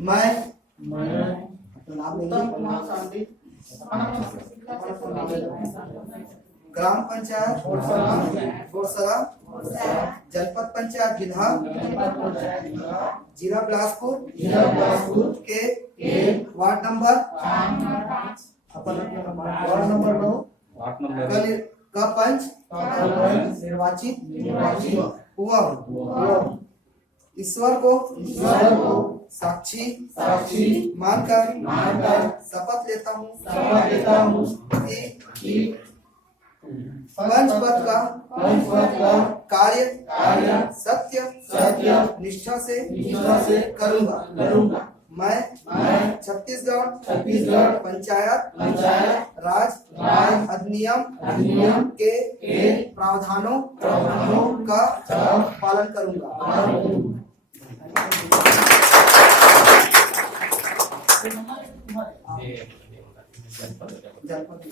मैं उत्तम कुमार गांधी ग्राम पंचायत घोड़सरा जनपद पंचायत गिन्हा जिला बिलासपुर के वार्ड नंबर 9 का पंच निर्वाचित हुआ ईश्वर को साक्षी मानकर शपथ लेता हूँ कि पंच पद का कार्य सत्य निष्ठा से करूँगा। मैं छत्तीसगढ़ पंचायत राज अधिनियम के प्रावधानों का पालन करूँगा। जनपद